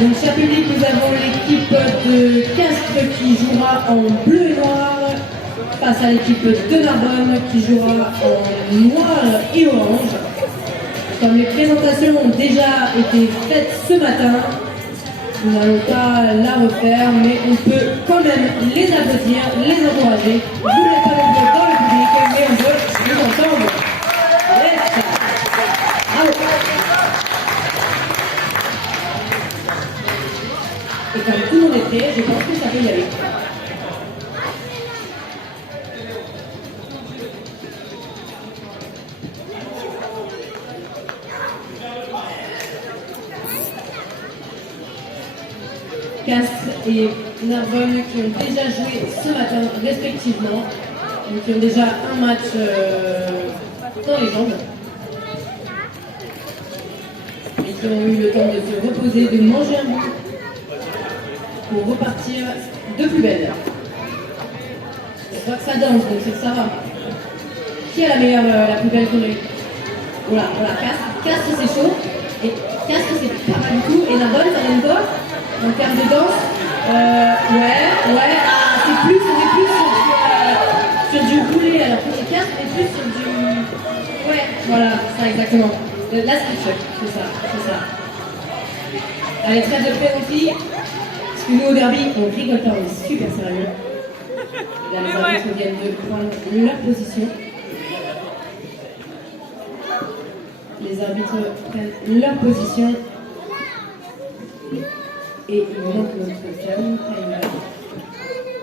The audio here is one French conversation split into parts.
Donc, cher public, nous avons l'équipe de Castres qui jouera en bleu et noir face à l'équipe de Narbonne qui jouera en noir et orange. Comme les présentations ont déjà été faites ce matin, nous n'allons pas la refaire, mais on peut quand même les applaudir, les encourager. Vous n'êtes pas nombreux dans le public, mais on peut les entendre. Yes. Bravo. Et comme tout le monde est prêt, je pense que ça peut y aller. Castres et Narbonne qui ont déjà joué ce matin respectivement, donc qui ont déjà un match dans les jambes et qui ont eu le temps de se reposer, de manger un bout pour repartir de plus belle. Je crois que ça danse, donc c'est que ça va. Qui a la meilleure, la plus belle choré? Voilà, Castres c'est chaud, et Castres c'est pas mal du tout, et Narbonne ça donne quoi en termes de danse? Ouais, ah, on est plus sur du roulé, alors que c'est Castres, on est plus sur du... Ouais, voilà, ça exactement. La street shock, c'est ça. Allez, très de près aussi, parce que nous au derby, on rigole pas, on est super sérieux. Là, les arbitres viennent de prendre leur position. Les arbitres prennent leur position. Et il manque notre Jam Timer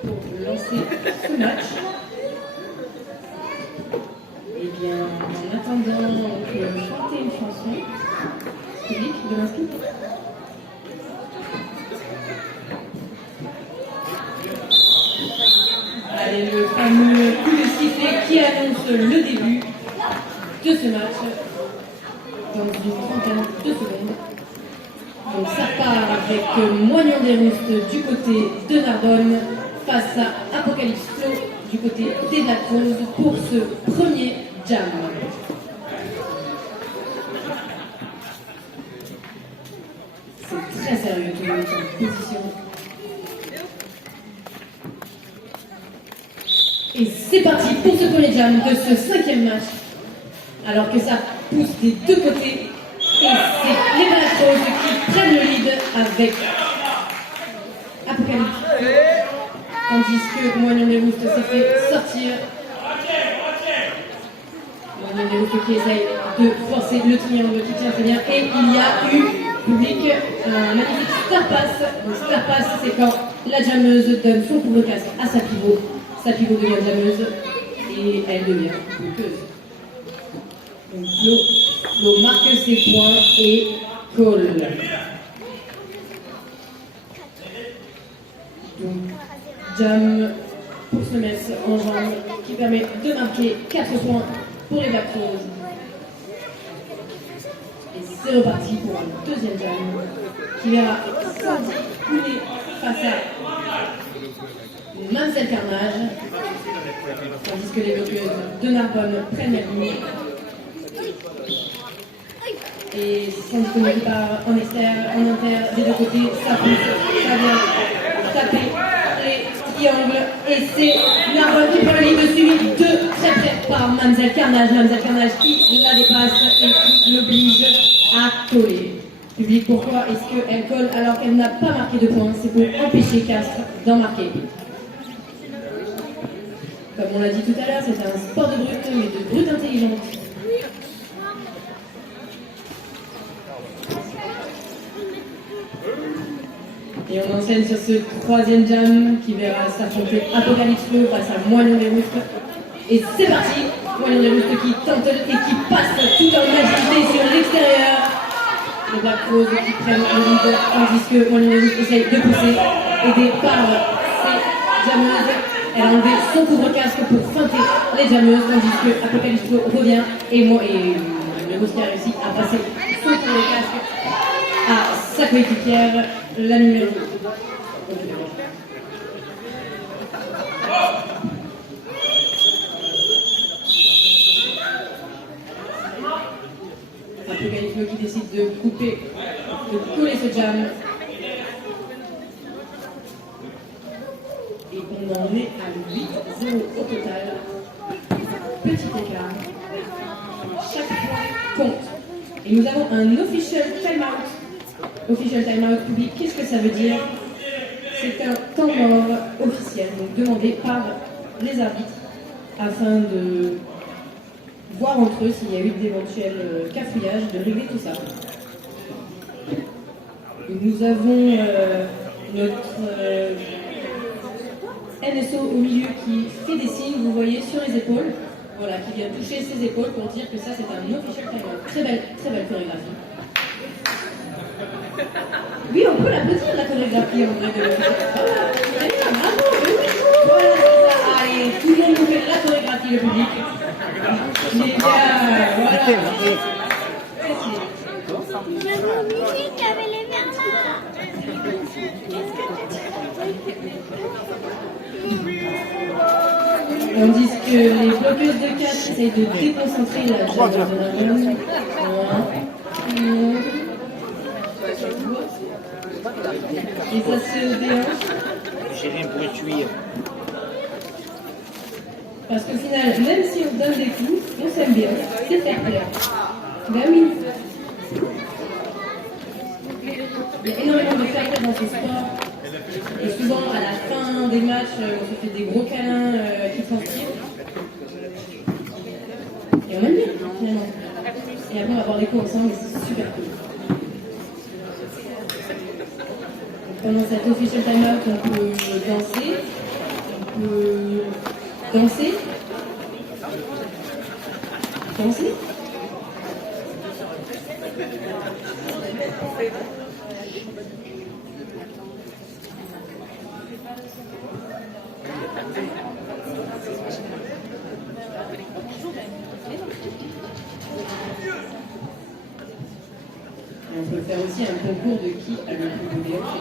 pour lancer ce match. Et bien, en attendant, on peut chanter une chanson. Public de l'inscrit. Allez, le fameux coup de sifflet qui annonce le début de ce match dans une trentaine de secondes. Donc ça part avec Moignon des Roustes du côté de Narbonne face à Apocalypse Flow du côté des Black Roses pour ce premier jam. C'est très sérieux, tout le monde est en position. Et c'est parti pour ce premier jam de ce 5e match. Alors que ça pousse des deux côtés. Et c'est les Black Roses qui prennent le lead avec Apocalypse. Tandis que Moignon des Roustes s'est fait sortir. Moignon des Roustes qui essaye de forcer le triangle qui tient très bien. Et il y a eu, public, un magnifique star pass. Donc star pass, c'est quand la jammeuse donne son couvre-casque à sa pivot. Sa pivot devient jammeuse et elle devient bloqueuse. Donc Flo marque ses points et colle. Donc jam pour se mettre en jambe qui permet de marquer 4 points pour les Black Roses. Et c'est reparti pour un deuxième jam qui verra Sandy couler face à Mamselle Carnage, tandis que les bloqueuses de Narbonne prennent la ligne. Et sans disponible par en externe, en inter, des deux côtés, ça pousse, ça vient taper les triangles. Et c'est Narbonne qui prend le lead, suivi de très près par Mamselle Carnage. Mamselle Carnage qui la dépasse et qui l'oblige à coller. Public, pourquoi est-ce qu'elle colle alors qu'elle n'a pas marqué de points? C'est pour empêcher Castres d'en marquer. Comme on l'a dit tout à l'heure, c'est un sport de brute, mais de brute intelligente. Et on enchaîne sur ce troisième jam qui verra s'affronter Apocalypse Flow face à Moignon des Roustes. Et c'est parti, Moignon des Roustes qui tente et qui passe tout en agilité sur l'extérieur. Les Black Roses qui prennent le lead, tandis que Moignon des Roustes essaye de pousser, aidé par ses jammeuses. Elle a enlevé son couvre-casque pour feinter les jammeuses, tandis que Apocalypse Flow revient et le Roustier a réussi à passer son couvre-casque à sa coéquipière, la numéro 2. Apocalypse qui décide de couper, de coller ce jam On en est à 8-0 au total. Petit écart. Chaque point compte. Et nous avons un official timeout. Official timeout public, qu'est-ce que ça veut dire? C'est un temps mort officiel, donc demandé par les arbitres, afin de voir entre eux s'il y a eu d'éventuels cafouillages, de régler tout ça. Nous avons notre NSO au milieu qui fait des signes, vous voyez, sur les épaules. Voilà, qui vient toucher ses épaules pour dire que ça c'est un official timeout. Très belle chorégraphie. Oui, on peut l'applaudir la chorégraphie en vrai de l'official. Très bien, bravo, oui. Voilà, c'est ça. Allez, tout le monde nous fait la chorégraphie, le public. Les gars, voilà. Musique avec les Bernard. Tandis que les bloqueuses de 4 essayent de déconcentrer la jambe de Narbonne. Et ça se déhanche. J'ai rien pour étuyer. Parce qu'au final, même si on donne des coups, on s'aime bien. C'est fair play. Ben oui. Il y a énormément de fair play dans ce sport. Et souvent, à la fin des matchs, on se fait des gros câlins qui transpirent. Et on aime bien, finalement. Et après, on va boire des coups ensemble et c'est super cool. Donc, pendant cette official timeout, on peut danser. On peut danser. Danser. On peut faire aussi un concours de qui a le plus beau déhanché.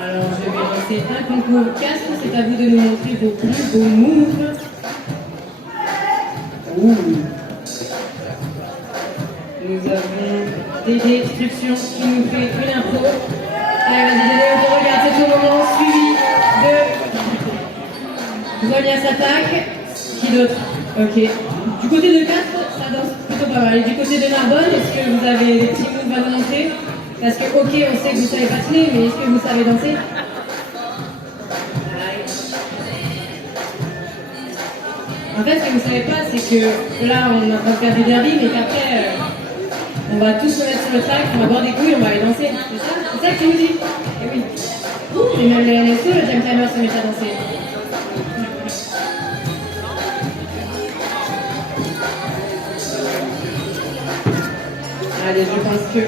Alors je vais lancer un concours casque, c'est à vous de nous montrer vos plus beaux moves. Ouh. Nous avons Dédé Instruction qui nous fait une impro. Allez, vas-y Dédé, on te regarde, c'est ton moment, suivi de Volia s'attaque. Qui d'autre? Ok. Du côté de 4, ça danse plutôt pas mal. Et du côté de Narbonne, est-ce que vous avez des petits moves à nous montrer? Parce que, ok, on sait que vous savez patiner, mais est-ce que vous savez danser? En fait, ce que vous savez pas, c'est que là, on est en train de faire du derby, mais qu'après, on va tous se mettre sur le track, on va boire des couilles, on va aller danser. C'est ça? C'est ça que tu nous dis? Eh oui. Et même le NSO, le James Timer se met à danser. Allez, je pense que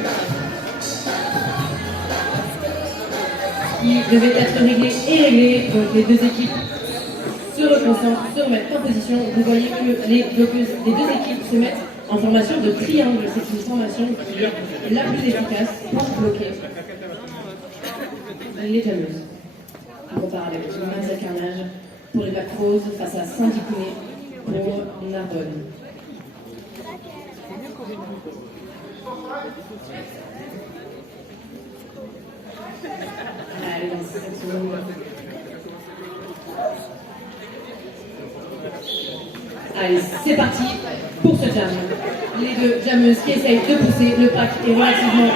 ce qui devait être réglé est réglé. Donc les deux équipes se reconcentrent, se remettent en position. Vous voyez que les bloqueuses des deux équipes se mettent en formation de triangle. C'est une formation qui est la plus efficace pour bloquer les jameuses. On compare avec Mademoiselle Carnage pour les Black Rose face à Sandy Kouné pour Narbonne. Allez, dans cette seconde. Allez, c'est parti pour ce jam. Les deux jammeuses qui essayent de pousser, le pack est relativement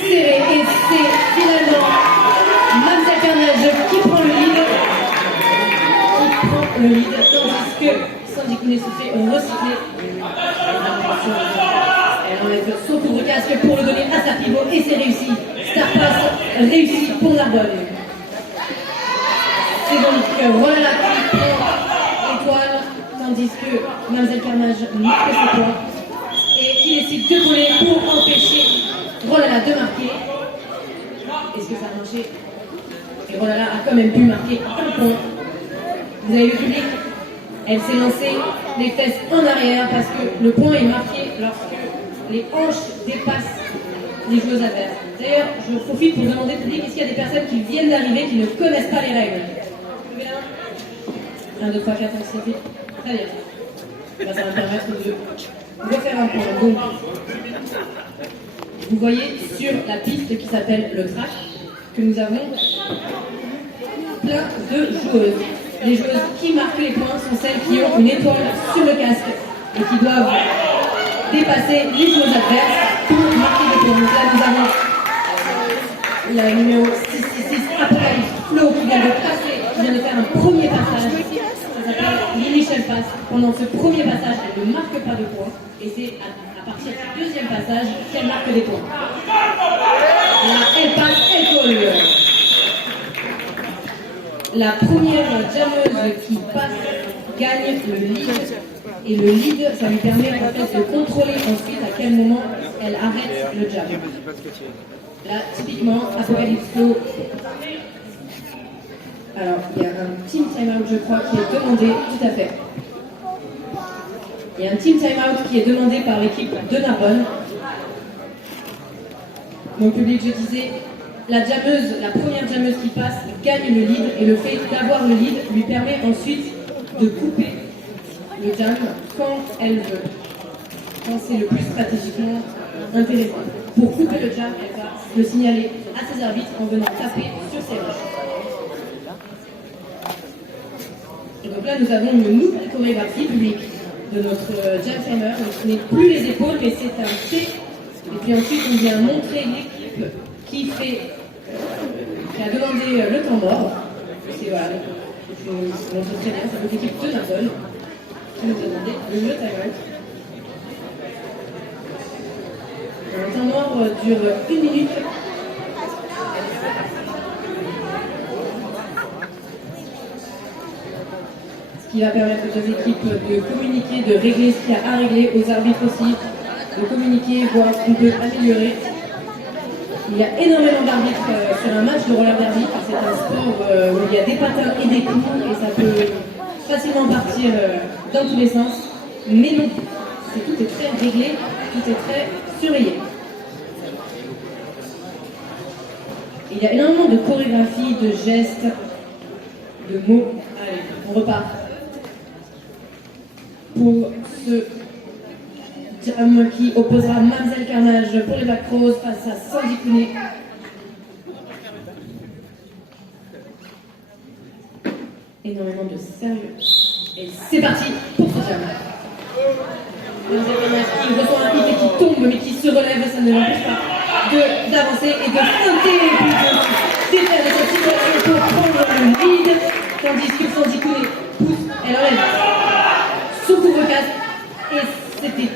serré et c'est finalement Mademoiselle Carnage qui prend le lead. Tandis que Sandy Kouné se fait recycler. Elle enlève son couvre-casque pour le donner à sa pivot et c'est réussi. Star pass réussi pour Narbonne. C'est donc voilà qui prend l'étoile, tandis que Mademoiselle Carnage marque ses points et qui décide de voler pour empêcher Rolala de marquer. Est-ce que ça a marché? Et Rolala a quand même pu marquer un point. Vous avez le public? Elle s'est lancée les fesses en arrière parce que le point est marqué lorsque les hanches dépassent les joueuses adverses. D'ailleurs, je profite pour demander au public, est-ce qu'il y a des personnes qui viennent d'arriver qui ne connaissent pas les règles? 1, 2, 3, 4, 5, 6, 8. Très bien. Là, ça va me permettre de refaire un point. Donc, vous voyez sur la piste qui s'appelle le track que nous avons plein de joueuses. Les joueuses qui marquent les points sont celles qui ont une étoile sur le casque et qui doivent dépasser les joueuses adverses pour marquer des points. Donc là, nous avons la numéro 666, Apocalypse Flo, qui vient de passer, qui vient de faire un premier passage. Ça s'appelle l'Initial Pass. Pendant ce premier passage, elle ne marque pas de points. Et c'est à partir du deuxième passage qu'elle marque des points. Là, elle passe, elle colle. La première jammeuse qui passe gagne le lead. Et le lead, ça lui permet en fait de contrôler ensuite à quel moment elle arrête le jam. Là, typiquement, Apocalypse Flo. Alors, il y a un team timeout, je crois, qui est demandé, tout à fait. Il y a un team timeout qui est demandé par l'équipe de Narbonne. Mon public, je disais, la première jammeuse qui passe gagne le lead et le fait d'avoir le lead lui permet ensuite de couper le jam quand elle veut, quand c'est le plus stratégiquement intéressant. Pour couper le jam, elle va le signaler à ses arbitres en venant taper sur ses roches. Et donc là, nous avons une nouvelle chorégraphie publique de notre jam timer. Ce n'est plus les épaules, mais c'est un T. Et puis ensuite, on vient montrer l'équipe qui a demandé le temps mort. C'est voilà, je vous montre très bien, c'est l'équipe de Narbonne qui nous a demandé le timer. Le temps mort dure 1 minute. Ce qui va permettre aux deux équipes de communiquer, de régler ce qu'il y a à régler, aux arbitres aussi, de communiquer, voir ce qu'on peut améliorer. Il y a énormément d'arbitres sur un match de roller derby. C'est un sport où il y a des patins et des coups et ça peut facilement partir dans tous les sens. Mais non, tout est très réglé, tout est très surveillé. Il y a énormément de chorégraphies, de gestes, de mots. Allez, on repart. Pour ce jam qui opposera Mamselle Carnage pour les Black Rose face à Sandy Kouné. Énormément de sérieux. Et c'est parti pour ce jam. Mamselle Carnage qui reçoit un hit et qui tombe mais qui se relève, ça ne l'empêche pas d'avancer et de feinter et puis de défaire de cette situation pour prendre le lead. Tandis que Sandy Kouné pousse, elle enlève son couvre-casque et c'était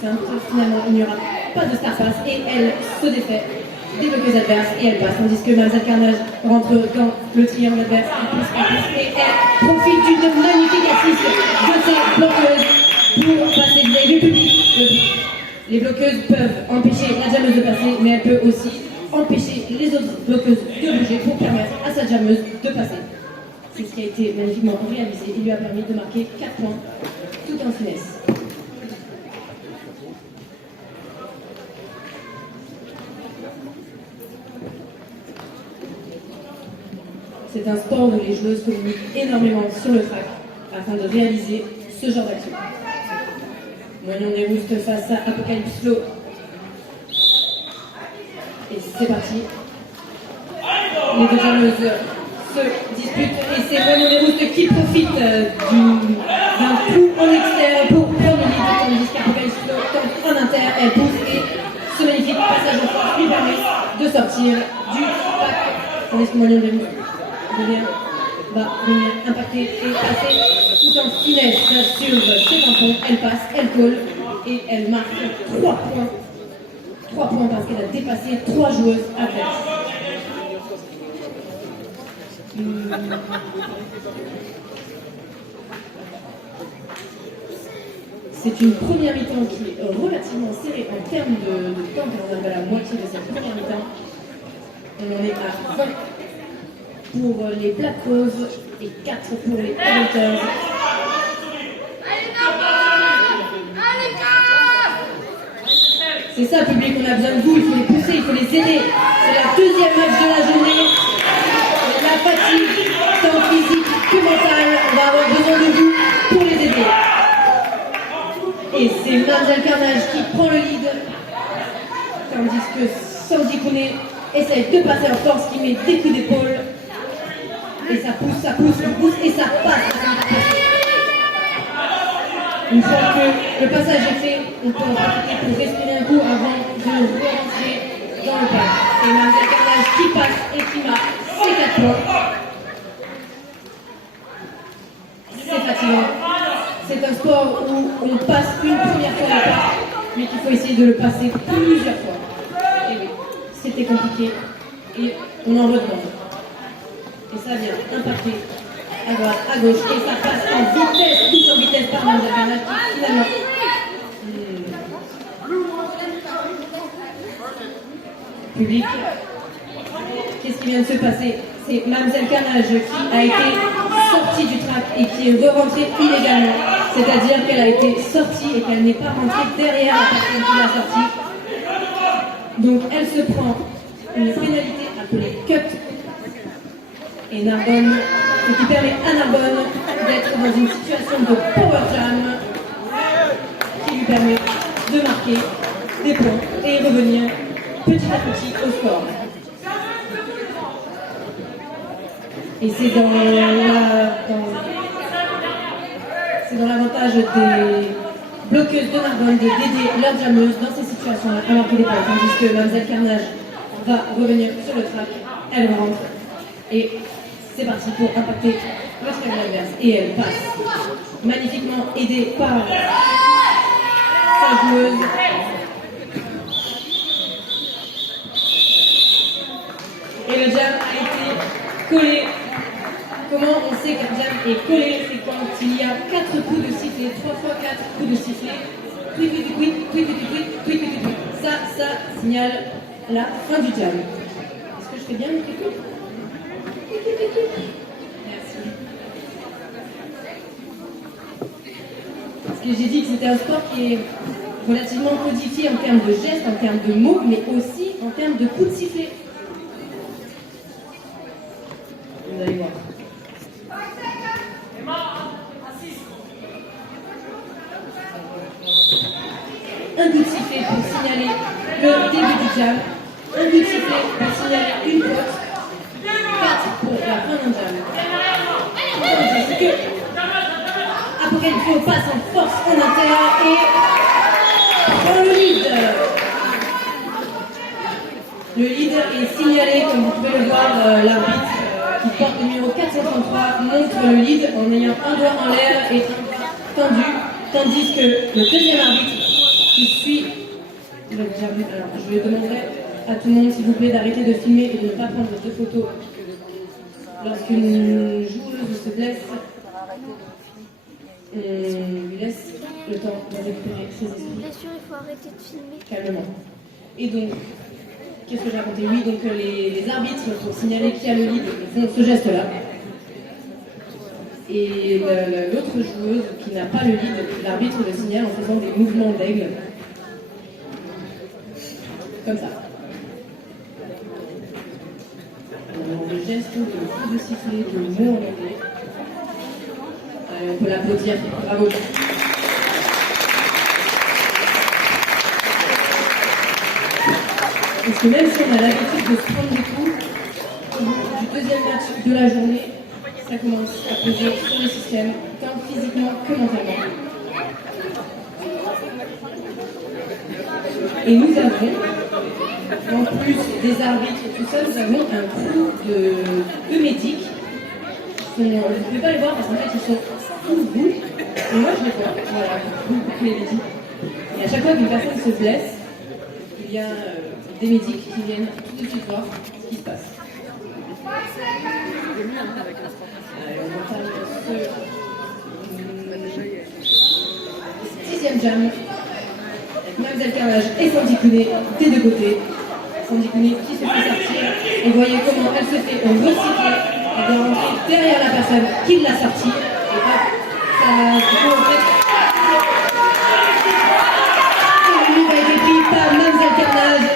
simple. Finalement, il n'y aura pas de star pass et elle se défait des bloqueuses adverses et elle passe. Tandis que Mamselle Carnage rentre dans le triangle adverse, elle pousse et elle profite d'une magnifique assise de ses bloqueuses pour passer. Vous avez vu le public. Les bloqueuses peuvent empêcher la jammeuse de passer, mais elle peut aussi empêcher les autres bloqueuses de bouger pour permettre à sa jammeuse de passer. C'est ce qui a été magnifiquement réalisé. Il lui a permis de marquer 4 points tout en finesse. C'est un sport où les joueuses communiquent énormément sur le track afin de réaliser ce genre d'action. Moignon des Roustes face à Apocalypse Flo. Et c'est parti. Les deux jameuses se disputent et c'est Moignon des Roustes qui profite d'un coup en externe pour prendre le lead, tandis qu'Apocalypse Flo tente en inter, elle pousse et ce magnifique passage en force lui permet de sortir du pack. Tandis que Moignon des Roustes va venir impacter et passer tout en finesse sur ses tampons. Elle passe, elle colle et elle marque 3 points. 3 points parce qu'elle a dépassé 3 joueuses adverses. C'est une première mi-temps qui est relativement serrée en termes de temps, car on arrive à la moitié de cette première mi-temps. On en est à 20 pour les Black Rose et 4 pour les Panthers. C'est ça, public, on a besoin de vous, il faut les pousser, il faut les aider. C'est la deuxième match de la journée. La fatigue, tant physique que mentale, on va avoir besoin de vous pour les aider. Et c'est Mamselle Carnage qui prend le lead, tandis que Sandy Kouné essaye de passer en force, qui met des coups d'épaule. Et ça pousse, et ça passe. Une fois que le passage est fait, on peut en profiter pour respirer un coup avant de rentrer dans le pas. Et Mademoiselle Carnage qui passe et qui marque ses 4 points. C'est fatigant. C'est un sport où on passe une première fois le pas, mais qu'il faut essayer de le passer plusieurs fois. Et oui, c'était compliqué. Et on en redemande. Et ça vient impacter à droite, à gauche, et ça passe en vitesse, tout en vitesse par Mademoiselle Carnage qui finalement. Public, qu'est-ce qui vient de se passer? C'est Mademoiselle Carnage qui a été sortie du track et qui est re-rentrée illégalement. C'est-à-dire qu'elle a été sortie et qu'elle n'est pas rentrée derrière la personne qui l'a sortie. Donc elle se prend une pénalité appelée cut. Et Narbonne, ce qui permet à Narbonne d'être dans une situation de power jam qui lui permet de marquer des points et revenir petit à petit au score. Et c'est dans l'avantage des bloqueuses de Narbonne d'aider leurs jammeuses dans ces situations-là à marquer des points, tandis que Mademoiselle Carnage va revenir sur le track, elle rentre et c'est parti pour impacter le triangle adverse et elle passe magnifiquement aidée par sa joueuse. Et le jam a été collé. Comment on sait qu'un jam est collé? C'est quand il y a 4 coups de sifflet, 3 fois 4 coups de sifflet. Tweet. Ça signale la fin du jam. Est-ce que je fais bien mon truc? Merci. Parce que j'ai dit que c'était un sport qui est relativement codifié en termes de gestes, en termes de mots, mais aussi en termes de coups de sifflet. Vous allez voir. Un coup de sifflet pour signaler le début du jam. Un coup de sifflet pour signaler une faute. 4 pour la fin d'un jam. C'est que Apocalypse passe en force en intérieur et prend le lead. Le lead est signalé, comme vous pouvez le voir, l'arbitre qui porte le numéro 433 montre le lead en ayant un doigt en l'air et un doigt tendu, tandis que le deuxième arbitre qui suit le jam. Alors je demanderai à tout le monde s'il vous plaît d'arrêter de filmer et de ne pas prendre de photos lorsqu'une joueuse se blesse. On lui laisse le temps de récupérer ses esprits. Bien sûr, il faut arrêter de filmer. Calmement. Et donc, qu'est-ce que j'ai raconté? Oui, donc les arbitres, pour signaler qui a le lead, font ce geste-là. Et l'autre joueuse qui n'a pas le lead, l'arbitre le signale en faisant des mouvements d'aigle. Comme ça. De gestes, de coups de sifflet, de mots en anglais. On peut l'applaudir. Bravo. Parce que même si on a l'habitude de se prendre des coups, du deuxième match de la journée, ça commence à peser sur le système, tant physiquement que mentalement. Et nous avons, en plus des arbitres et tout ça, nous avons un groupe de médics. Vous ne pouvez pas les voir parce qu'en fait ils sont tous debout. Et moi je les vois, voilà, vous les médics. Et à chaque fois qu'une personne se blesse, il y a des médics qui viennent tout de suite voir ce qui se passe. On entame ce 6e jam avec Mademoiselle Carnage et Sandy Kounet des deux côtés. Sandy Kounet qui se fait sortir. Et vous voyez comment elle se fait recycler. Elle doit rentrer derrière la personne qui l'a sortie. Et hop, ça du coup en fait. Le livre a été pris par Mademoiselle Carnage.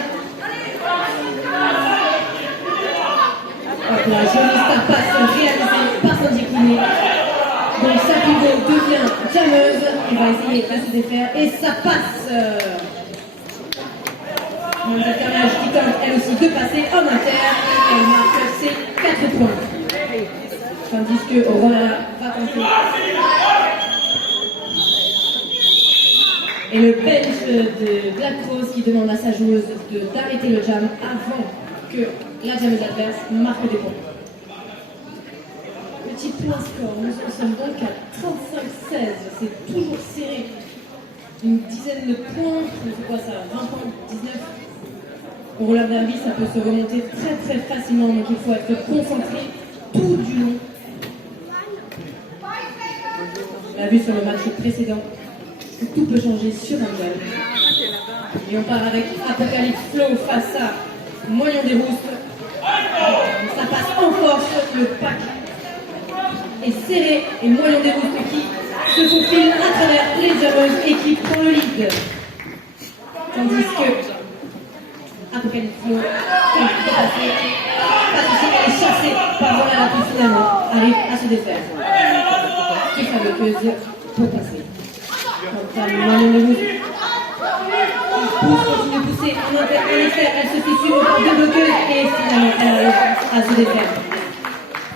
Hop là, jolie star passe réalisée par Sandy Kounet. Donc Sapigo devient jammeuse. On va essayer de se défaire. Et ça passe. Mademoiselle Carnage qui tente elle aussi de passer en inter. Et elle marque ses 4 points. tandis que Rolala va tenter. Et le bench de Black Rose qui demande à sa joueuse d'arrêter le jam avant que la jammeuse adverse marque des points. Petit point score, nous en sommes donc à 35-16, c'est toujours serré. Une dizaine de points, c'est quoi ça, 20 points, 19. Au roller derby, ça peut se remonter très très facilement, donc il faut être concentré tout du long. On l'a vu sur le match précédent, tout peut changer sur un duel. Et on part avec Apocalypse Flow face à Moyen des Rousses. Ça passe en force, le pack est serré et Moyen des Rousses qui se faufile à travers les jammeuses et qui prend le lead. Tandis que Apocalypse Flow est chassé par Rolala qui finalement arrive à se défaire. Et sa bloqueuse pour passer. Quant à Moyen des Rousses, continue de pousser en externe, elle se fait suivre par deux bloqueuses et finalement elle arrive à se défaire.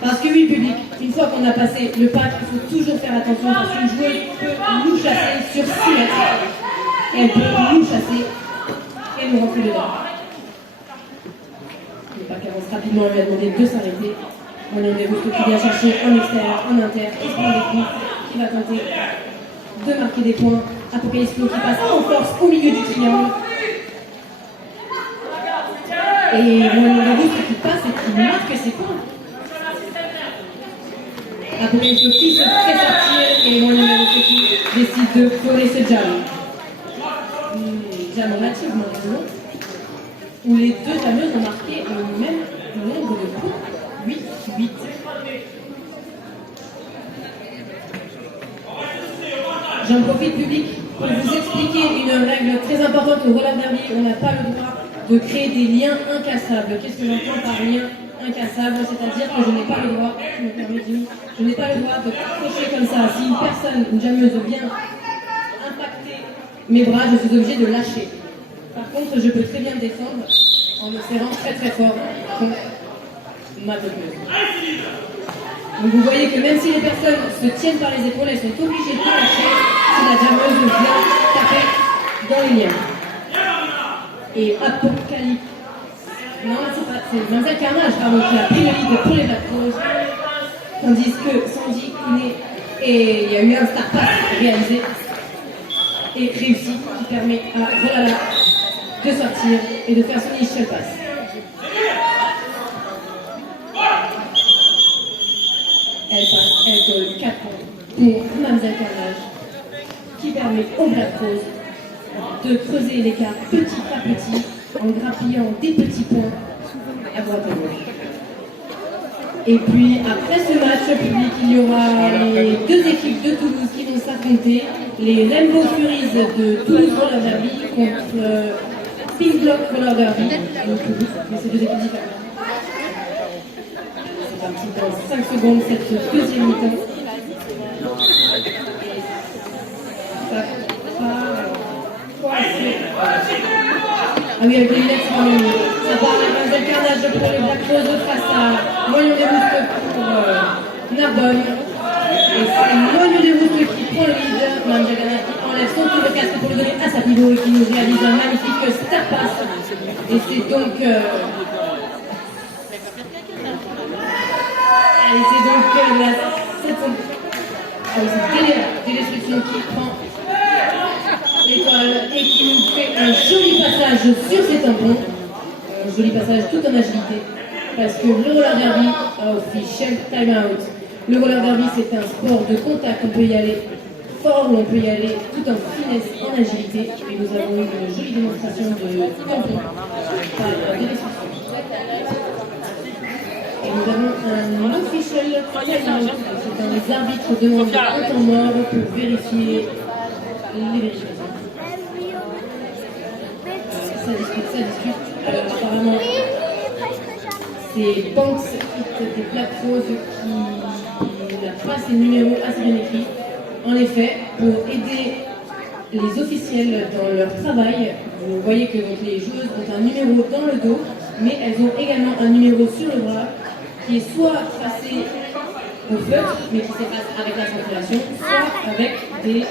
Parce que oui, public, une fois qu'on a passé le pack, il faut toujours faire attention parce qu'une joueuse peut nous chasser sur 6 mètres. Elle peut nous chasser et nous rentrer dedans. Le pack avance rapidement, on lui a demandé de s'arrêter. Moyen des Rousses qui vient chercher en extérieur, en inter, qui se prend des coups, qui va tenter de marquer des points. Apocalypse Flow qui passe en force au milieu du triangle. Et Moyen des Rousses qui passe et qui marque ses points. Apocalypse Flow qui se fait sortir et Moyen des Rousses qui décide de coller ce jam. Jam relativement long, où les deux jammeuses ont marqué le même nombre de points. 8-8. J'en profite, public, pour vous expliquer une règle très importante au roller derby. On n'a pas le droit de créer des liens incassables. Qu'est-ce que j'entends par lien incassable? C'est-à-dire que je n'ai pas le droit, je n'ai pas le droit de crocher comme ça. Si une personne, une jammeuse vient impacter mes bras, je suis obligée de lâcher. Par contre, je peux très bien me défendre en me serrant très très fort contre ma bloqueuse. Donc vous voyez que même si les personnes se tiennent par les épaules, elles sont obligées de lâcher si la jammeuse vient taper dans les liens. Et Apocalypse, non c'est Mademoiselle Carnage pardon, qui a pris le lead pour les Black Rose, tandis que Sandy Kouné, et il y a eu un star pass réalisé et réussi qui permet à Rolala de sortir et de faire son initial pass. Elle passe, elle colle 4 points pour Mademoiselle Carnage, qui permet au Black Rose de creuser l'écart petit à petit en grappillant des petits points à droite à gauche. Et puis après ce match public, il y aura les deux équipes de Toulouse qui vont s'affronter, les Rainbow Furies de Toulouse Roller Derby contre Pink Block Roller Derby de Toulouse, mais c'est deux équipes différentes. Dans 5 secondes, cette deuxième mi-temps. Ça part. Ah oui, avec les lunettes, c'est quand même. Ça part avec Mademoiselle Carnage pour les Black Rose face à Moyen des Rousses pour Narbonne. Et c'est Moyen des Rousses qui prend le lead. Mademoiselle Carnage qui enlève son tour de casque pour le donner à sa pivot et qui nous réalise un magnifique star pass. Et c'est donc. Et c'est donc la Dédestruction qui prend l'étoile et qui nous fait un joli passage sur ses tampons. Un joli passage tout en agilité. Parce que le roller derby a officiel time out. Le roller derby, c'est un sport de contact. On peut y aller fort ou on peut y aller tout en finesse, en agilité. Et nous avons eu une jolie démonstration de tampons par la Dédestruction. Et nous avons un official time-out. C'est un des arbitres demande un temps mort pour vérifier les vérifications. Ça discute. Apparemment, c'est Banks des Black Rose qui n'a pas ses numéros assez bien écrits. En effet, pour aider les officiels dans leur travail, vous voyez que donc, les joueuses ont un numéro dans le dos, mais elles ont également un numéro sur le bras qui est soit tracé au feutre, mais qui s'efface avec la transpiration, soit avec des...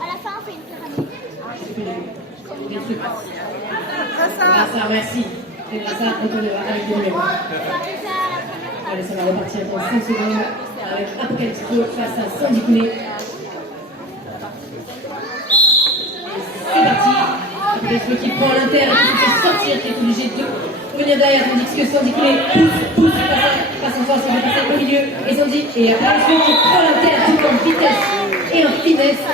À la fin, on fait une pyramide. Grâce, merci. Et grâce à, on tournera avec des numéros. Allez, ça va repartir dans 5 secondes avec Apocalypse Flow face à Sandy Kouné. C'est parti. Apocalypse Flow qui prend l'inter et qui se fait sortir, qui est obligé de revenir derrière, tandis que Sandy Kouné pousse, passe en force, il va passer au milieu. Et Sandy, et Apocalypse Flow qui prend l'inter tout en vitesse et en finesse.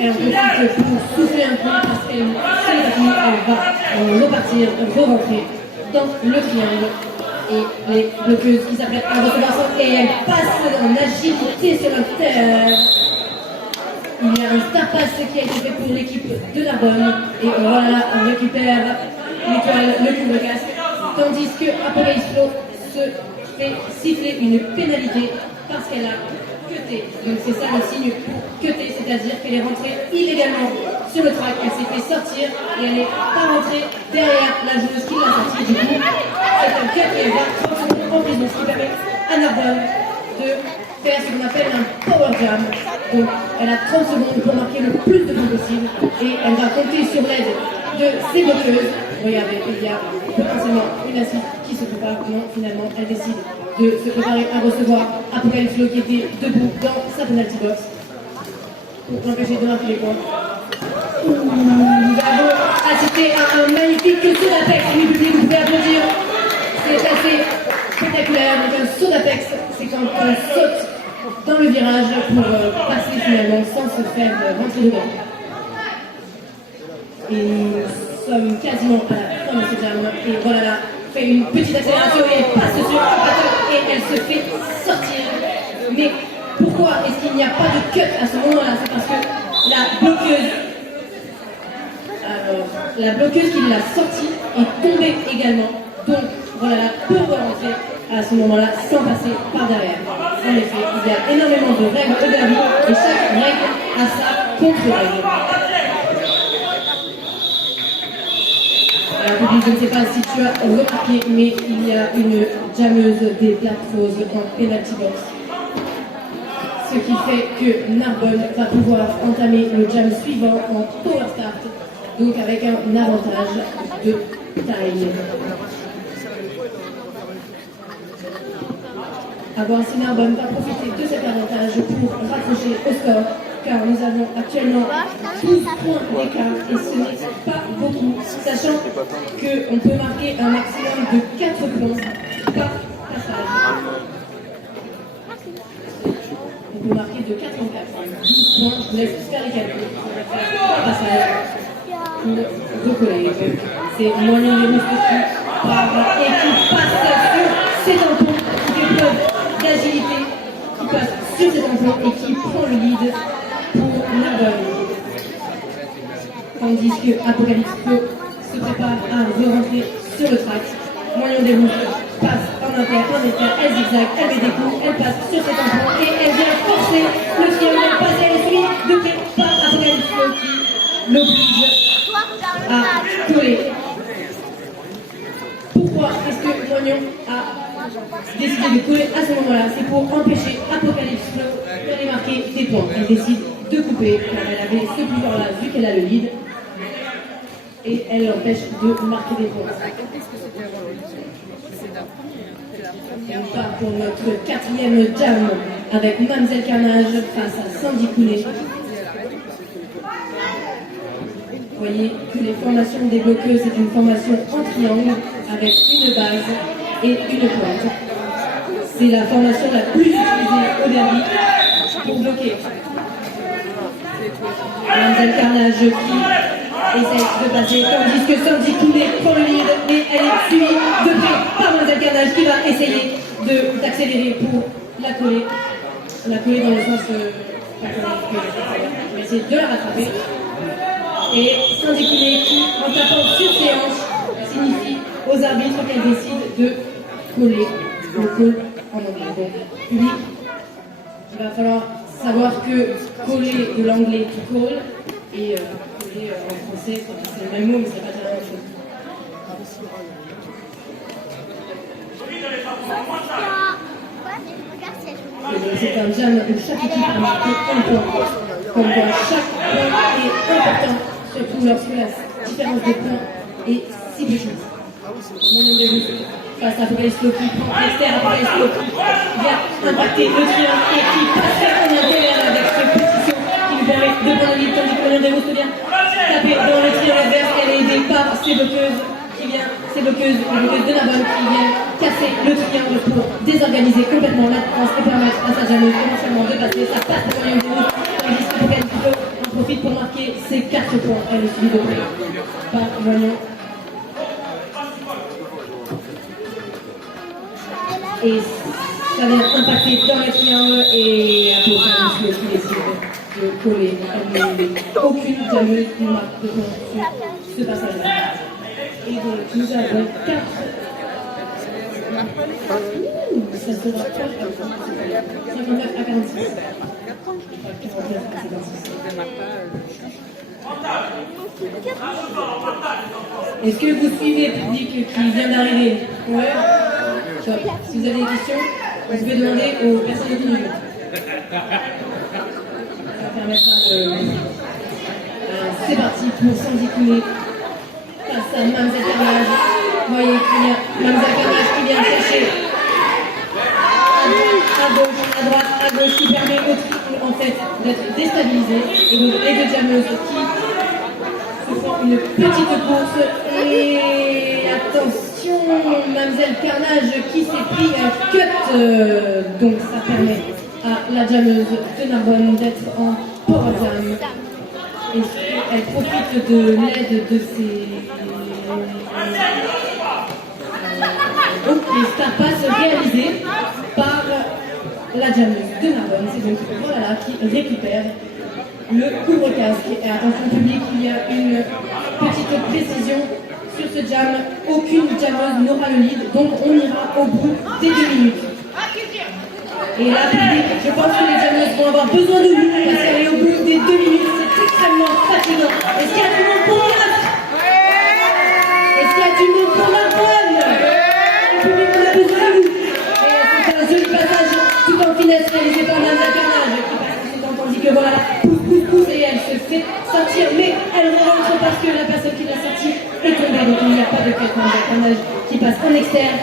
Et on profite pour souffler un peu parce qu'elle va repartir, re-rentrer dans le triangle. Et les bloqueuses qui s'apprêtent à recevoir son et elle passe en agilité sur l'inter. Il y a un star pass qui a été fait pour l'équipe de Narbonne. Et voilà, on récupère l'étoile, le couvre-casque. Tandis que Apocalypse Flow se fait siffler une pénalité parce qu'elle a cuté. Donc c'est ça le signe pour cuter, c'est-à-dire qu'elle est rentrée illégalement sur le track. Elle s'est fait sortir et elle n'est pas rentrée derrière la joueuse qui l'a sortie. Du coup, c'est un cut et elle va 30 secondes en prison, ce qui permet à Narbonne de faire ce qu'on appelle un power jam. Donc elle a 30 secondes pour marquer le plus de points possible et elle va compter sur l'aide de ses bloqueuses. Regardez, il y a potentiellement une assise qui se prépare. Non, finalement, elle décide de se préparer à recevoir Apocalypse Flow qui était debout dans sa penalty box pour l'empêcher de marquer les points. Nous avons assisté à un magnifique saut d'apex. Oui, public, vous pouvez applaudir. C'est assez spectaculaire. Donc un saut d'apex, c'est quand on saute dans le virage pour passer finalement sans se faire rentrer dedans. Et nous sommes quasiment à la fin de ce jam. Et voilà, fait une petite accélération et elle passe sur un batteur et elle se fait sortir. Mais pourquoi est-ce qu'il n'y a pas de cut à ce moment-là? C'est parce que la bloqueuse qui l'a sortie est tombée également. Donc voilà, peut rentrer à ce moment-là sans passer par derrière. En effet, il y a énormément de règles au derby et chaque règle a sa contre-règle. Je ne sais pas si tu as remarqué, mais il y a une jammeuse des Black Rose en penalty box. Ce qui fait que Narbonne va pouvoir entamer le jam suivant en power start, donc avec un avantage de taille. À voir si Narbonne va profiter de cet avantage pour raccrocher au score, car nous avons actuellement 12 points d'écart et ce n'est pas beaucoup, sachant qu'on peut marquer un maximum de 4 points par passage. On peut marquer de 4 en 4. 12 points, je vous laisse faire les calculs. Par passage pour recoller. C'est moyen des mousses et qui passe sur ses tampons, qui fait preuve d'agilité, qui passe sur ses tampons et qui prend le lead pour Narbonne. Tandis que Apocalypse Flow se prépare à re-rentrer sur le track. Moyen des mousses passe en inter, elle zigzag, elle met des coups, elle passe sur ses tampons et elle vient forcer le triangle passé. Elle est suivie de près par Apocalypse Flow qui l'oblige à coller. Pourquoi est-ce que Moignon a décidé de coller à ce moment-là? C'est pour empêcher Apocalypse Flow d'aller marquer des points. Elle décide de couper, car elle avait ce pouvoir-là vu qu'elle a le lead. Et elle l'empêche de marquer des points. On part pour notre 4e jam avec Mamzelle Carnage face à Sandy Kouné. Vous voyez que les formations des bloqueuses, c'est une formation en triangle avec une base et une pointe. C'est la formation la plus utilisée au derby pour bloquer. Mamzelle Carnage qui essaye de passer, tandis que Sandy Kouné prend le lead et elle est suivie de près par Mamzelle Carnage qui va essayer d'accélérer pour la coller. La coller dans le sens on va essayer de la rattraper. Et Sandy Kouné qui, en tapant sur ses hanches, signifie aux arbitres qu'elle décide de coller. Le call en anglais. Donc, public, il va falloir savoir que coller de l'anglais to call et coller en français, c'est le même mot, mais ça ne veut pas dire la même chose. Et donc c'est un jam où chaque équipe a marqué un point. Comme quoi chaque point est important, surtout lorsque la différence de points est si petite. Moyen de Rousseau face à Apocalypse Loki, prend l'externe Apocalypse Loki, vient impacter le triangle et qui passerait en intérieur avec ce petit saut qui lui permet de prendre le lead, tandis que Moyen de Rousseau vient taper dans le triangle adverse. Elle est aidée par ses bloqueuses les bloqueuses de Narbonne qui viennent casser le triangle pour désorganiser complètement la défense et permettre à sa jammeuse éventuellement de passer. Ça passe pour Moyen de Rousseau, tandis que Apocalypse Loki en profite pour marquer ses 4 points. Elle est suivie de près par Moyen. Et ça vient impacter dans le triangle et Apocalypse qui décide de coller. Aucune jammeuse ne marque de points sur ce passage-là. Et donc nous avons 4. Ça sera 59 à 46. Est-ce que vous suivez le public qui vient d'arriver? Ouais. Top. Si vous avez des questions, vous pouvez demander aux personnes autour du jeu. Ça permettra de... c'est parti pour sans écouler face à Mamzelle Carnage. Vous voyez qu'il y a Mamzelle Carnage qui vient chercher à droite, à gauche, qui permet au triangle en fait d'être déstabilisé. Et donc les deux jammeuses qui se font une petite course. Et attention, Mamzelle Carnage qui s'est pris un cut. Donc ça permet à la jammeuse de Narbonne d'être en power jam. Et elle profite de l'aide de ses... les star passes réalisées par la jammeuse de Narbonne. C'est donc voilà qui récupère le couvre-casque. Et attention public, il y a une petite précision sur ce jam. Aucune jammeuse n'aura le lead, donc on ira au bout des 2 minutes. Et là, public, je pense que les jammeuses vont avoir besoin de vous parce qu'aller au bout des 2 minutes, c'est extrêmement fatigant. Est-ce qu'il y a du monde pour Miracle? Est-ce qu'il y a du monde pour Narbonne? Le public, on a besoin de vous. Et c'est un joli passage tout en finesse réalisé par Mamzelle Carnage qui passe ensuite tandis que voilà, pousse, et elle se fait sortir, mais elle rentre parce que la personne qui l'a sortie est tombée. Donc il n'y a pas de quête. Mamzelle Carnage qui passe en externe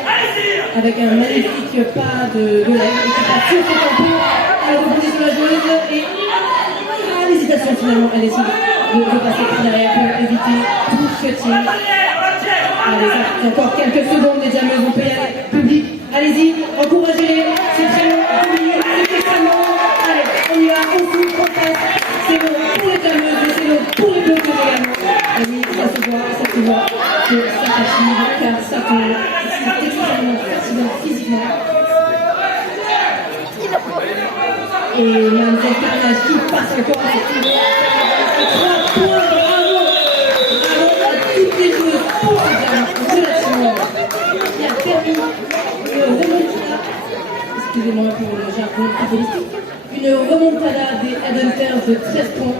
avec un magnifique pas de lèvres et qui passe sur ses tampons. Elle rebondit sur la joueuse et à l'hésitation finalement elle décide de repasser par derrière pour éviter tout cutting. Allez, ça fait encore quelques secondes, les jammeuses vont payer avec public. Allez-y, encouragez-les, c'est très long, c'est extrêmement. Allez, on y va, on fout, on passe. C'est bon pour les jammeuses, mais c'est bon pour les bloqueuses également. Et oui, ça se voit que ça fatigue, car ça tombe. C'est extrêmement fatigant physiquement. Et Mamzelle Carnage qui passe encore à cette niveau. 3 points, bravo à toutes les joueuses pour ce jam relativement qui a permis une remontada, excusez-moi pour le jargon footballistique, une remontada des Headhunters de 13 points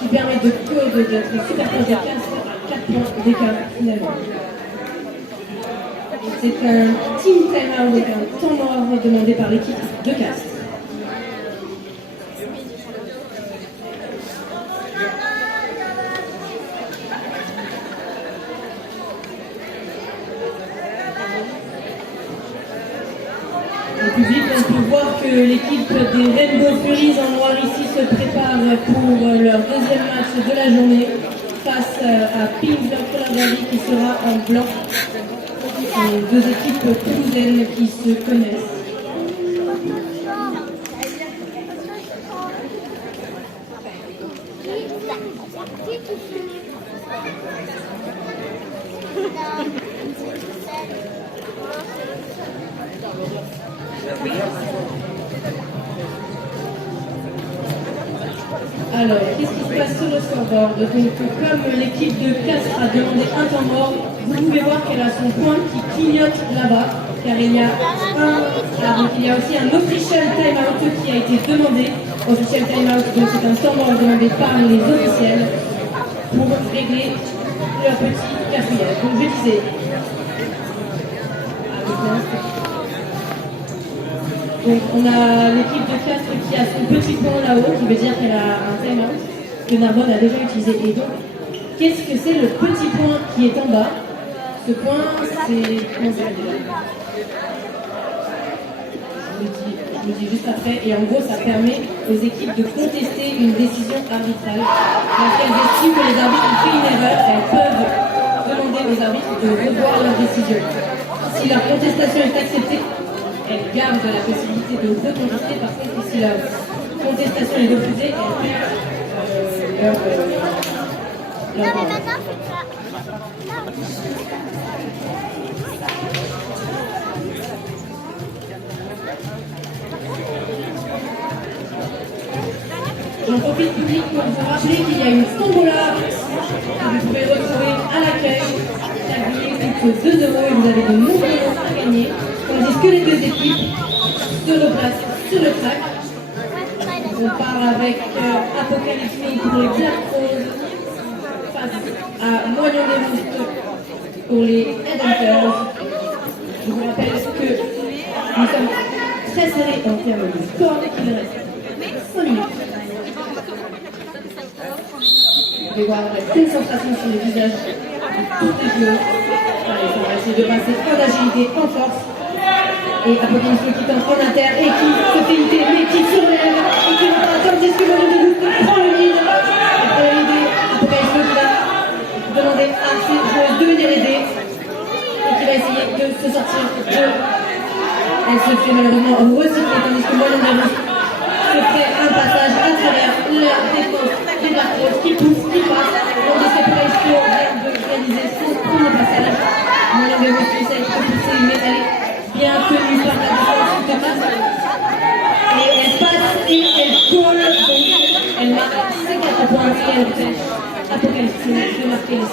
qui permet d'être superposé à 4 points d'écart finalement. C'est un team timeout, donc un temps mort demandé par l'équipe de Castres. Le public, on peut voir que l'équipe des Rainbow Furies en noir ici se prépare pour leur deuxième match de la journée face à Pink Color Derby qui sera en blanc. Et 2 équipes toulousaines qui se connaissent. Alors, qu'est-ce qui se passe sur le scoreboard? Donc, comme l'équipe de Castres a demandé un temps mort, vous pouvez voir qu'elle a son point qui clignote là-bas, car il y a donc il y a aussi un official timeout qui a été demandé. Official timeout, donc c'est un temps mort demandé par les officiels pour régler leur petit cafouillage. Donc je disais. Donc on a l'équipe de Castres qui a son petit point là-haut, qui veut dire qu'elle a un time-out que Narbonne a déjà utilisé. Et donc, qu'est-ce que c'est le petit point qui est en bas? Ce point, c'est... Comment ça s'appelle déjà? Je le dis juste après. Et en gros, ça permet aux équipes de contester une décision arbitrale. Lorsqu'elles estiment que les arbitres ont fait une erreur, elles peuvent demander aux arbitres de revoir leur décision. Si leur contestation est acceptée, elles gardent la possibilité de recontester. Par contre, si la contestation est refusée, elles perdent leur droit. J'en profite public pour vous rappeler qu'il y a une tombola que vous pouvez retrouver à l'accueil. Chaque billet coûte 2 € et vous avez de nombreux lots à gagner. Tandis que les deux équipes se replacent sur le track. On part avec Apocalypse pour les Black Rose face à Moyen des Roustes pour les Headhunters. Je vous rappelle que nous sommes très serrés en termes de score et qu'il reste 5 minutes. Vous pouvez voir la concentration sur les visages de tous les joueurs. Allez, on va essayer de passer en agilité, en force. Et Apocalypse qui tente en inter et qui se fait idée, mais qui surlève et qui va attendre que Moyen de Roustes prend le lead. Et pour l'idée, Apocalypse qui va demander à ses joueurs de venir aider et qui va essayer de se sortir de... Elle se fait malheureusement recycler tandis que Moyen de Roustes se fait un passage à travers la défense des Black Rose qui pousse, qui passe. Tandis que Apocalypse vient de réaliser son premier passage. Moyen de Roustes essaye de pousser, mais elle est bien tenue par la défense de Castres. Et elle passe et elle colle, donc elle marque ses 4 points et elle empêche Apocalypse de marquer les 6.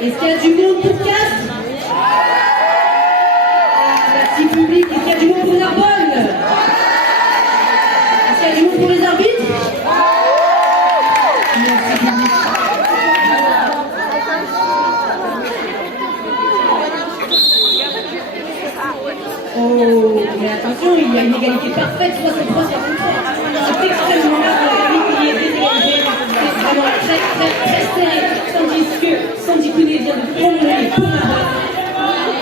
Est-ce qu'il y a du monde pour Castres? Merci public. Est-ce qu'il y a du monde pour Narbonne? Est-ce qu'il y a du monde pour les arbitres? Merci public. Oh, mais attention, il y a une égalité parfaite, 63-63. C'est extrêmement rare pour l'arbitre qu'il y ait des égalités. C'est vraiment très serré. Tandis que Sandy Kouné vient de prendre le lead pour Narbonne.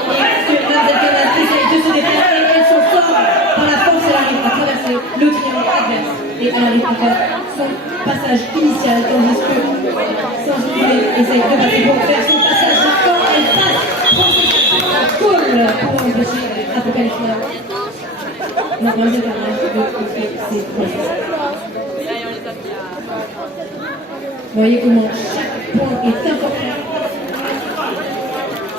Et que Narbonne essaye de se défaire et elle s'en sort par la force. Elle arrive à traverser le triangle adverse. Et elle arrive à faire son passage initial. Tandis que Sandy Kouné essaye de passer pour faire son passage marquant. Elle passe, prend ses colle pour empêcher Apocalypse. Non, moi j'ai pas mal de faire ses passages. Vous voyez comment chaque point est important.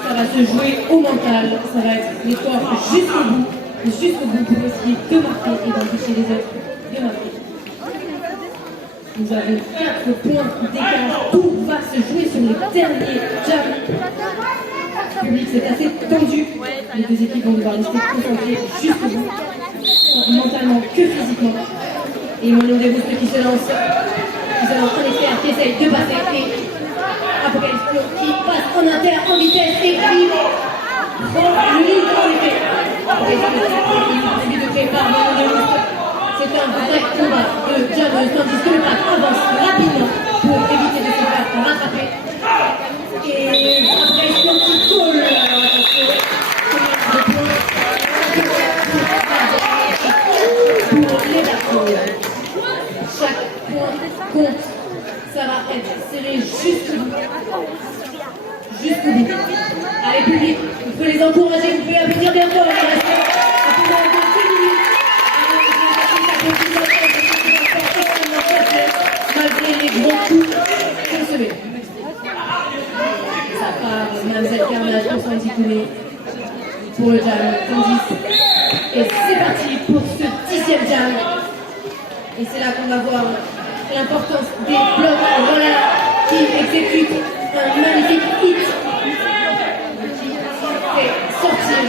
Ça va se jouer au mental. Ça va être l'effort jusqu'au bout pour essayer de marquer et d'empêcher les autres de marquer. Nous avons 4 points d'écart. Tout va se jouer sur les derniers jams. Le public, c'est assez tendu. Les deux équipes vont devoir rester concentrées jusqu'au bout, mentalement que physiquement. Et Moyen des Roustes qui se lance en expert, qui essaye de passer, et Apocalypse qui passe en inter, en vitesse, et qui prend le lead en effet. Apocalypse qui est de fait par Moyen des Roustes. C'est un vrai combat de jammeuse, tandis que le pack avance rapidement pour éviter de se faire rattraper. Et Apocalypse qui colle, alors attention, pour les Black. Chaque point compte. Ça va être serré jusqu'au bout. Jusqu'au bout. Allez, public, vous pouvez les encourager, vous pouvez applaudir bien fort. Il reste un peu moins de 2 minutes. Malgré les grands coups consommés. Ça part, Mademoiselle Carnage pour Sandy Kouné pour le jam, tandis. Et c'est parti pour ce 10e jam. Et c'est là qu'on va voir l'importance des blocs rollers qui exécutent un magnifique hit qui fait sortir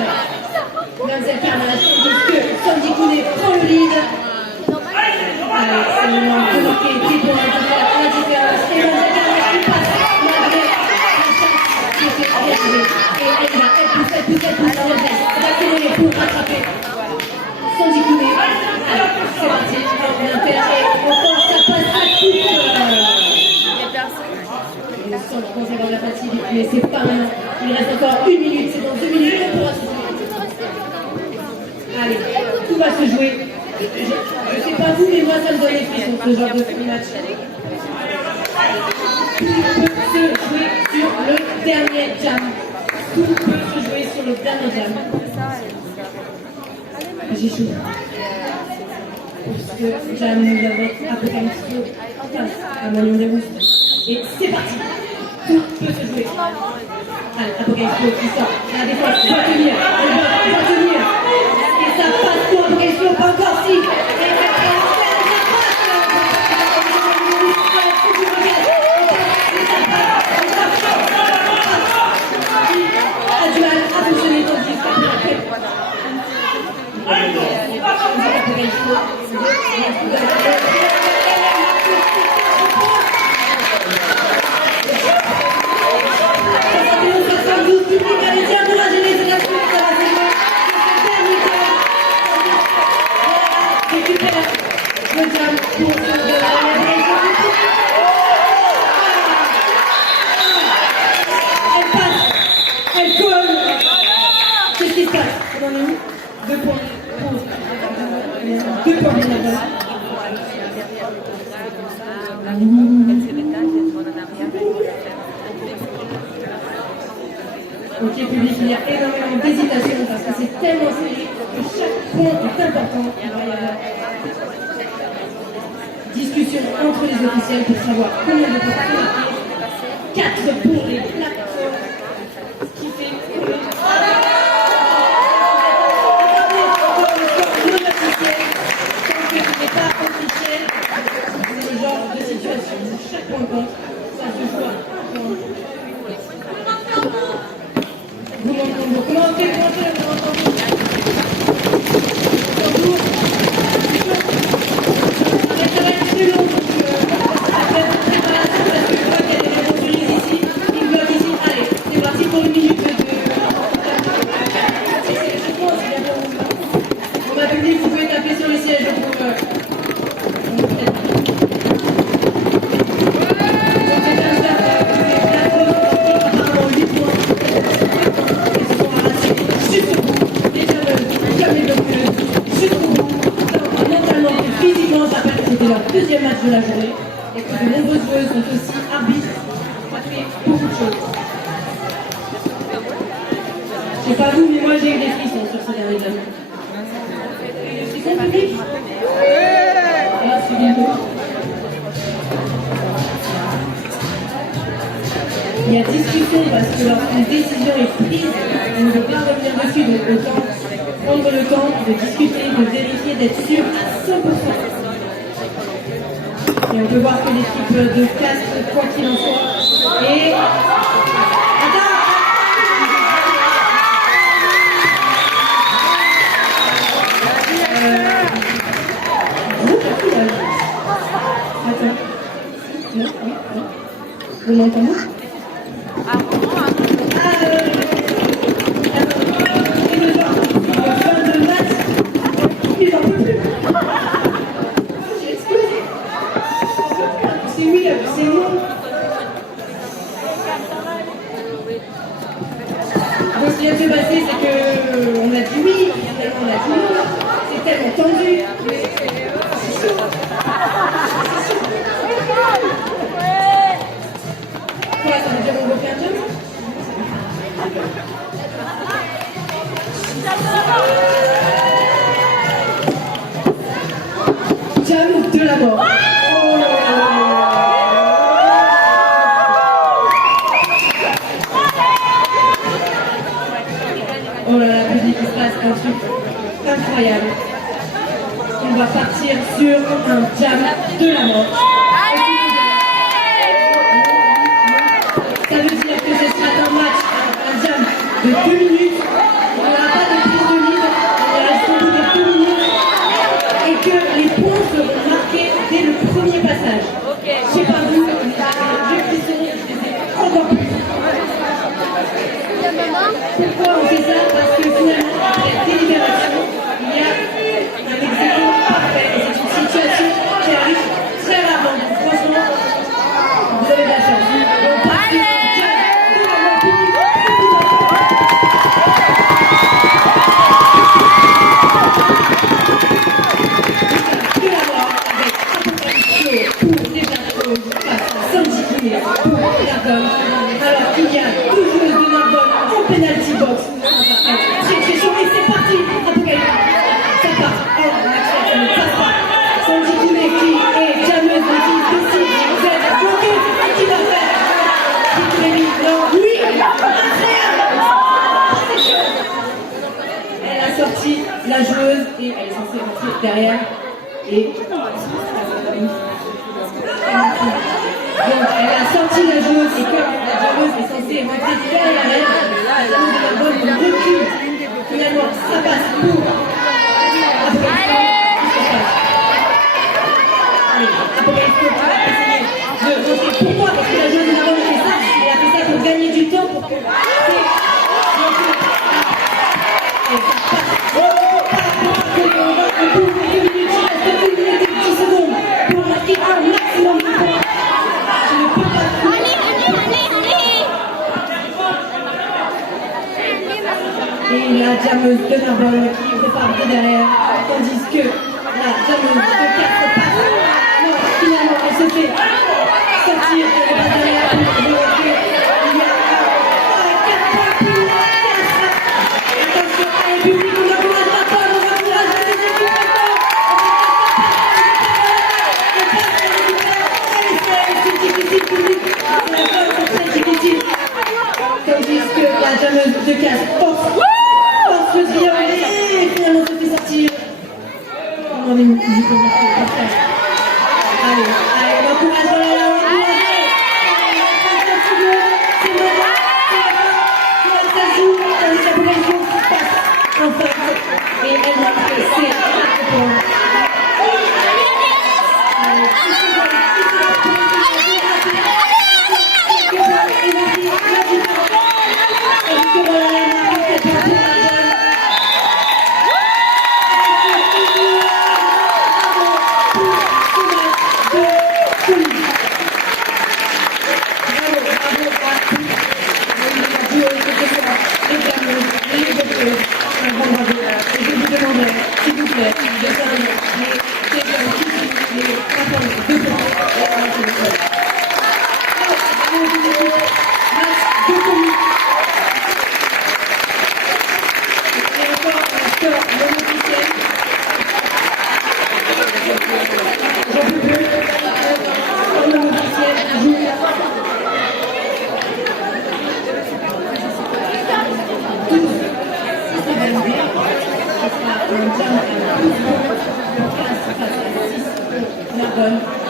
Mademoiselle Carnage, tandis que Sandy Kouné prend le lead. Allez, c'est le moment de marquer des points, de faire la Mais c'est pas maintenant. Il reste encore 1 minute. C'est dans 2 minutes qu'on pourra se jouer. Allez, tout va se jouer. Je sais pas vous, mais moi ça me donne les frissons, ce genre de match. Tout peut se jouer sur le dernier jam. Tout peut se jouer sur le dernier jam. J'ai chaud. Parce que jam nous avait Apocalypse à Magnon des Rousses. Et c'est parti. Tout peut se jouer. Allez, Apocalypse qui sort. La défense va tenir. Le bloc va tenir. Et ça passe pour Apocalypse, pas encore si. Et a du mal à fonctionner dans le système. Ok, public, il y a énormément d'hésitation parce que c'est tellement serré que chaque point est important. Il va y avoir discussion entre les officiels pour savoir combien de points faut marquer. 4 pour les plateformes, ce qui fait pour les... C'est le genre de situation où chaque point compte, ça se joue à un point. Vous m'entendez? Comment on fait? Ça va être plus long, donc après votre préparation, parce que je vois qu'il y a des aventuriers ici, ils bloquent ici. Allez, c'est parti pour 1 minute de... Je pense, il y a bon. On m'a publié, vous pouvez taper sur les sièges, je trouve. C'était leur deuxième match de la journée et que de nombreuses joueuses sont aussi arbitres. Ça fait beaucoup de choses. Je sais pas vous, mais moi j'ai eu des frissons sur ce dernier jam. Des frissons publics? Ah, c'est bientôt. Il y a discussion parce que lorsqu'une décision est prise, on ne peut pas revenir dessus, donc autant prendre le temps de discuter, de vérifier, d'être sûr à 100%. Et on peut voir que l'équipe de Castres, quoi qu'il en soit, et... Attends! Attends. Non, non, non. Vous m'entendez? Donc ce qui vient de se passer, c'est qu'on a dit oui, finalement on a dit non, c'est tellement tendu. C'est chaud. Quoi, ça veut dire qu'on veut faire jump? Jam de la mort. Oh là là, public, il se passe un truc incroyable. On va partir sur un jam de la mort. Ça veut dire que ce sera un match, un jam de 2 minutes. Il n'y aura pas de prise de lead. Il reste au bout de 2 minutes. Et que les points seront marqués dès le premier passage. Je sais pas vous, mais je frissonne, je les ai encore plus. Pourquoi on fait ça? Parce que finalement, après délibération, il y a un exécutif parfait. Et c'est une situation qui arrive très rarement. Donc franchement, vous avez de la chance. On part sur un jam de la mort. elle est censée rentrer derrière. Et donc elle a sorti la joueuse et comme la joueuse est censée rentrer derrière elle, la joueuse de la balle recule. Finalement, ça passe pour pourquoi? Parce que la joueuse de la balle a fait ça, elle a fait ça pour gagner du temps, pour que et la jammeuse de Narbonne qui repart de derrière, tandis que la jammeuse de Castres passe. Non, finalement, elle se fait sortir, elle repart derrière pour voir qu'il y a 4 points pour Castres. Attention, allez, public, on encourage la pomme, on encourage les équipes maintenant. C'est difficile, public. C'est très difficile. Tandis que la jammeuse de Castres force le triangle et finalement se fait sortir. On est du coup, allez, on encourage, voilà, on encourage. C'est Nora, ça joue, tandis que la population passe en face et elle marque ses 4 points. Narbonne.